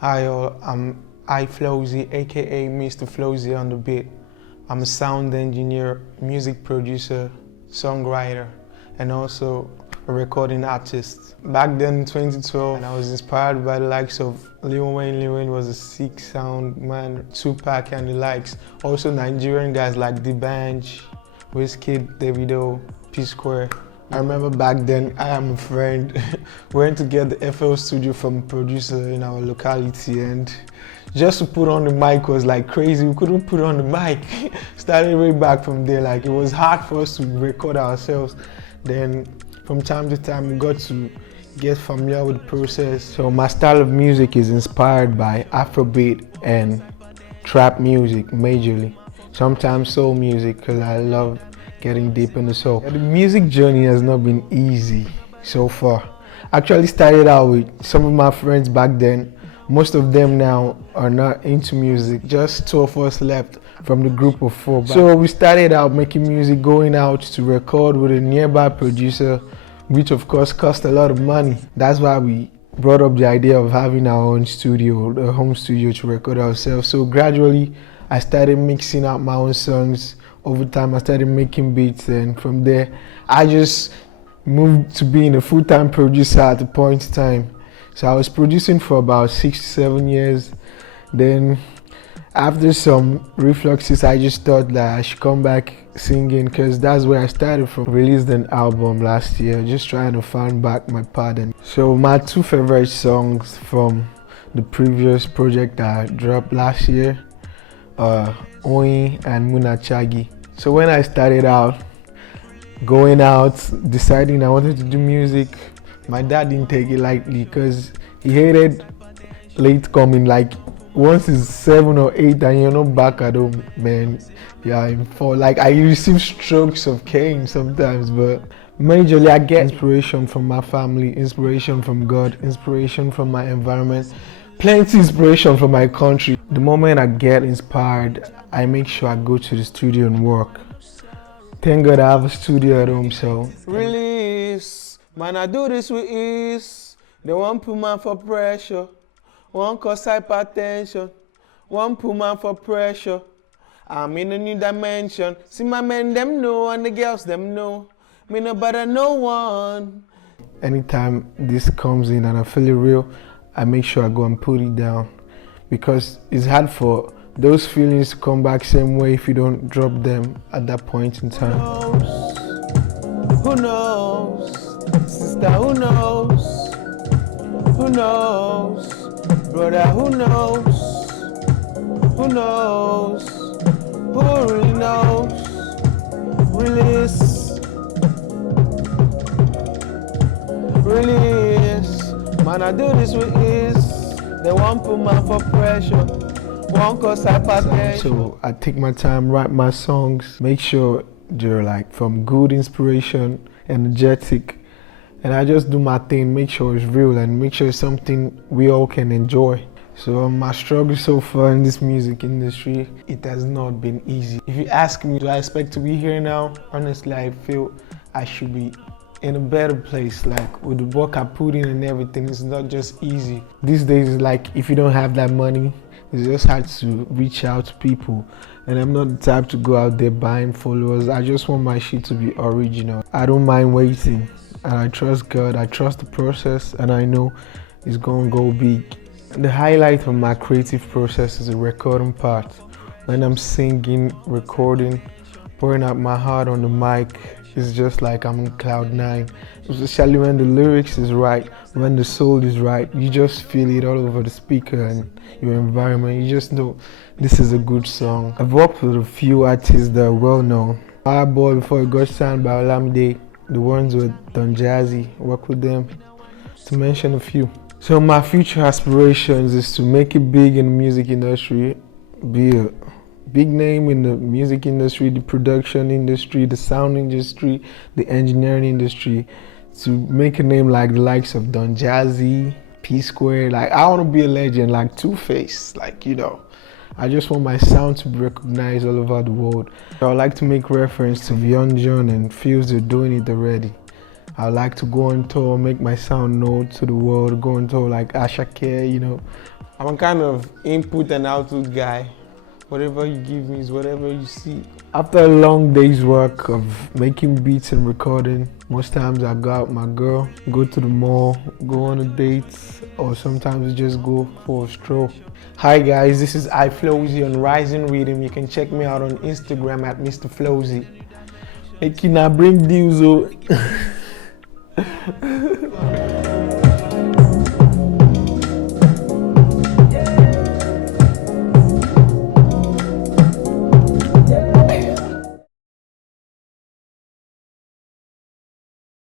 Hi all, I'm iFlowzy, aka Mr. Flowzy on the beat. I'm a sound engineer, music producer, songwriter, and also a recording artist. Back then in 2012, I was inspired by the likes of Lil Wayne. Lil Wayne was a sick sound man, Tupac and the likes. Also Nigerian guys like D'banj, Wizkid, Davido, P-Square. I remember back then, I and my friend went to get the FL studio from a producer in our locality, and just to put on the mic was like crazy. We couldn't put on the mic. Started way back from there. Like it was hard for us to record ourselves. Then from time to time we got to get familiar with the process. So my style of music is inspired by Afrobeat and trap music majorly. Sometimes soul music because I love getting deep in the soul. The music journey has not been easy so far. Actually started out with some of my friends back then. Most of them now are not into music. Just two of us left from the group of four. So we started out making music, going out to record with a nearby producer, which of course cost a lot of money. That's why we brought up the idea of having our own studio, a home studio to record ourselves. So gradually I started mixing out my own songs. Over time, I started making beats, and from there, I just moved to being a full-time producer at a point in time. So I was producing for about 6 to 7 years. Then, after some refluxes, I just thought that I should come back singing because that's where I started from. Released an album last year, just trying to find back my path. So my two favorite songs from the previous project that I dropped last year are Oin and Munachagi. So when I started out, going out, deciding I wanted to do music, my dad didn't take it lightly because he hated late coming. Like once it's 7 or 8 and you're not back at home, man, yeah, in fall. Like I receive strokes of cane sometimes, but majorly I get inspiration from my family, inspiration from God, inspiration from my environment, plenty inspiration from my country. The moment I get inspired, I make sure I go to the studio and work. Thank God I have a studio at home, so. Release, man, I do this with ease. They won't put man for pressure, won't cause hypertension, won't put man for pressure. I'm in a new dimension. See my men, them know, and the girls, them know. Me no bother no one. Anytime this comes in and I feel it real, I make sure I go and put it down, because it's hard for those feelings to come back same way if you don't drop them at that point in time. Who knows? Sister, who knows? Who knows? Brother, who knows? Who knows? Who really knows? Release. Release. Man, I do this with ease. They won't put man for pressure. Won't cause hypertension. So I take my time, write my songs, make sure they're like from good inspiration, energetic, and I just do my thing, make sure it's real and make sure it's something we all can enjoy. So my struggle so far in this music industry, it has not been easy. If you ask me, do I expect to be here now? Honestly, I feel I should be in a better place. Like with the work I put in and everything, it's not just easy. These days, it's like if you don't have that money, it's just hard to reach out to people. And I'm not the type to go out there buying followers. I just want my shit to be original. I don't mind waiting, and I trust God, I trust the process, and I know it's gonna go big. The highlight of my creative process is the recording part. When I'm singing, recording, pouring out my heart on the mic, it's just like I'm in cloud 9. Especially when the lyrics is right, when the soul is right, you just feel it all over the speaker and your environment. You just know this is a good song. I've worked with a few artists that are well known. Boy before he got signed by Olamide, the ones with Don Jazzy, work with them, to mention a few. So my future aspirations is to make it big in the music industry, be a big name in the music industry, the production industry, the sound industry, the engineering industry, to make a name like the likes of Don Jazzy, P-Square. Like I want to be a legend like Two-Face, like, you know. I just want my sound to be recognized all over the world. I would like to make reference to Beyond John and feels they're doing it already. I would like to go on tour, make my sound known to the world, go on tour like Ashake, you know, I'm a kind of input and output guy. Whatever you give me is whatever you see. After a long day's work of making beats and recording, most times I go out with my girl, go to the mall, go on a date, or sometimes we just go for a stroll. Hi guys, this is iFlowzy on Rising Rhythm. You can check me out on Instagram at Mr. Flowzy. Making I bring deals.